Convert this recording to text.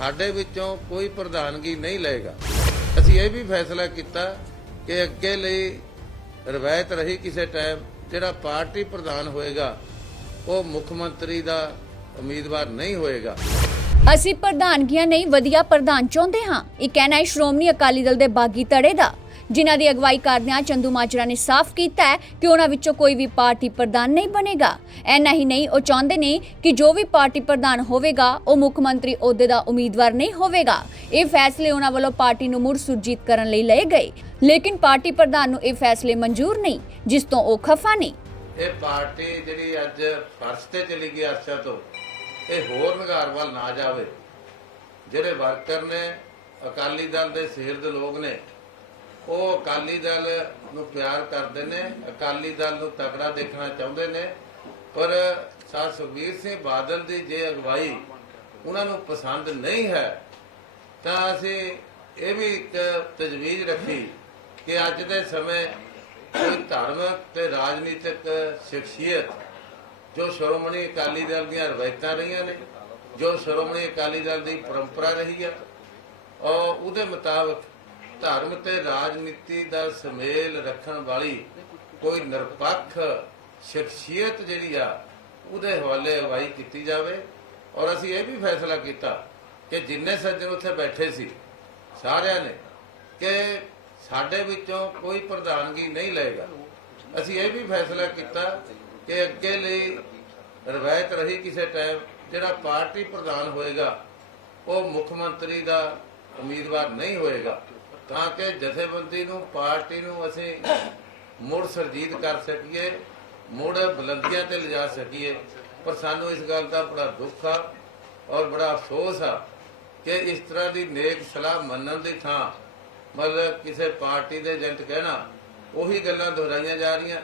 ਸਾਡੇ ਵਿੱਚੋਂ ਕੋਈ ਪ੍ਰਧਾਨਗੀ ਨਹੀਂ ਲਏਗਾ। ਅਸੀਂ ਇਹ ਵੀ ਫੈਸਲਾ ਕੀਤਾ ਕਿ ਅੱਗੇ ਲਈ ਰਵਾਇਤ ਰਹੀ ਕਿਸੇ ਟਾਈਮ ਜਿਹੜਾ ਪਾਰਟੀ ਪ੍ਰਧਾਨ ਹੋਏਗਾ, ਉਹ ਮੁੱਖ ਮੰਤਰੀ ਦਾ ਉਮੀਦਵਾਰ ਨਹੀਂ ਹੋਏਗਾ। ਅਸੀਂ ਪ੍ਰਧਾਨਗੀਆਂ ਨਹੀਂ, ਵਧੀਆ ਪ੍ਰਧਾਨ ਚਾਹੁੰਦੇ ਹਾਂ। ਇਹ ਕਹਿਣਾ ਹੈ ਸ਼੍ਰੋਮਣੀ ਅਕਾਲੀ ਦਲ ਦੇ ਬਾਗੀ ਧੜੇ ਦਾ। ਜਿਨ੍ਹਾਂ ਦੀ ਅਗਵਾਈ ਕਰਦਿਆਂ ਚੰਦੂ ਮਾਜਰਾ ਨੇ ਸਾਫ਼ ਕੀਤਾ ਹੈ ਕਿ ਉਹਨਾਂ ਵਿੱਚੋਂ ਕੋਈ ਵੀ ਪਾਰਟੀ ਪ੍ਰਧਾਨ ਨਹੀਂ ਬਣੇਗਾ। ਐਨਾ ਹੀ ਨਹੀਂ, ਉਹ ਚਾਹੁੰਦੇ ਨੇ ਕਿ ਜੋ ਵੀ ਪਾਰਟੀ ਪ੍ਰਧਾਨ ਹੋਵੇਗਾ, ਉਹ ਮੁੱਖ ਮੰਤਰੀ ਅਹੁਦੇ ਦਾ ਉਮੀਦਵਾਰ ਨਹੀਂ ਹੋਵੇਗਾ। ਇਹ ਫੈਸਲੇ ਉਹਨਾਂ ਵੱਲੋਂ ਪਾਰਟੀ ਨੂੰ ਮੁੜ ਸੁਰਜੀਤ ਕਰਨ ਲਈ ਲਏ ਗਏ। ਲੇਕਿਨ ਪਾਰਟੀ ਪ੍ਰਧਾਨ ਨੂੰ ਇਹ ਫੈਸਲੇ ਮਨਜ਼ੂਰ ਨਹੀਂ, ਜਿਸ ਤੋਂ ਉਹ ਖਫਾ ਨਹੀਂ ਇਹ ਪਾਰਟੀ ਜਿਹੜੀ ਅੱਜ ਫਰਸ਼ ਤੇ ਚਲੀ ਗਈ ਅਰਸ਼ਾ ਤੋਂ, ਇਹ ਹੋਰ ਨਗਾਰ ਵੱਲ ਨਾ ਜਾਵੇ। ਜਿਹੜੇ ਵਰਕਰ ਨੇ, ਅਕਾਲੀ ਦਲ ਦੇ ਸਿਰ ਦੇ ਲੋਕ ਨੇ ਉਹ ਅਕਾਲੀ ਦਲ ਨੂੰ ਪਿਆਰ ਕਰਦੇ ਨੇ, ਅਕਾਲੀ ਦਲ ਨੂੰ ਤਕੜਾ ਦੇਖਣਾ ਚਾਹੁੰਦੇ ਨੇ, ਪਰ ਸਰ ਸੁਖਬੀਰ ਸਿੰਘ ਬਾਦਲ ਦੀ ਜੇ ਅਗਵਾਈ ਉਹਨਾਂ ਨੂੰ ਪਸੰਦ ਨਹੀਂ ਹੈ, ਤਾਂ ਅਸੀਂ ਇਹ ਵੀ ਇੱਕ ਤਜਵੀਜ਼ ਰੱਖੀ ਕਿ ਅੱਜ ਦੇ ਸਮੇਂ ਕੋਈ ਧਾਰਮਿਕ ਤੇ ਰਾਜਨੀਤਿਕ ਸ਼ਖਸੀਅਤ ਜੋ ਸ਼੍ਰੋਮਣੀ ਅਕਾਲੀ ਦਲ ਦੀਆਂ ਰਵਾਇਤਾਂ ਰਹੀਆਂ ਨੇ, ਜੋ ਸ਼੍ਰੋਮਣੀ ਅਕਾਲੀ ਦਲ ਦੀ ਪਰੰਪਰਾ ਰਹੀ ਹੈ, ਔਰ ਉਹਦੇ ਮੁਤਾਬਕ ਧਰਮ ਤੇ ਰਾਜਨੀਤੀ ਦਾ ਸਮੇਲ ਰੱਖਣ ਵਾਲੀ ਕੋਈ ਨਿਰਪੱਖ ਸ਼ਖਸੀਅਤ ਜਿਹੜੀ ਆ, ਉਹਦੇ ਹਵਾਲੇ ਅਗਵਾਈ ਕੀਤੀ ਜਾਵੇ। ਔਰ ਅਸੀਂ ਇਹ ਵੀ ਫੈਸਲਾ ਕੀਤਾ ਕਿ ਜਿੰਨੇ ਸੱਜਣ ਉੱਥੇ ਬੈਠੇ ਸੀ, ਸਾਰਿਆਂ ਨੇ, ਕਿ ਸਾਡੇ ਵਿੱਚੋਂ ਕੋਈ ਪ੍ਰਧਾਨਗੀ ਨਹੀਂ ਲਏਗਾ। ਅਸੀਂ ਇਹ ਵੀ ਫੈਸਲਾ ਕੀਤਾ ਕਿ ਅੱਗੇ ਲਈ ਰਵਾਇਤ ਰਹੀ ਕਿਸੇ ਟਾਈਮ ਜਿਹੜਾ ਪਾਰਟੀ ਪ੍ਰਧਾਨ ਹੋਏਗਾ, ਉਹ ਮੁੱਖ ਮੰਤਰੀ ਦਾ ਉਮੀਦਵਾਰ ਨਹੀਂ ਹੋਏਗਾ। ਤਾਂ ਕਿ ਜਥੇਬੰਦੀ ਨੂੰ, ਪਾਰਟੀ ਨੂੰ ਅਸੀਂ ਮੁੜ ਸਰਜੀਤ ਕਰ ਸਕੀਏ, ਮੁੜ ਬੁਲੰਦੀਆਂ ਤੇ ਲਿਜਾ ਸਕੀਏ। ਪਰ ਸਾਨੂੰ ਇਸ ਗੱਲ ਦਾ ਬੜਾ ਦੁੱਖ ਆ ਔਰ ਬੜਾ ਅਫਸੋਸ ਆ ਕਿ ਇਸ ਤਰ੍ਹਾਂ ਦੀ ਨੇਕ ਸਲਾਹ ਮੰਨਣ ਦੀ ਥਾਂ ਮਤਲਬ ਕਿਸੇ ਪਾਰਟੀ ਦੇ ਏਜੰਟ ਕਹਿਣਾ, ਉਹੀ ਗੱਲਾਂ ਦੁਹਰਾਈਆਂ ਜਾ ਰਹੀਆਂ।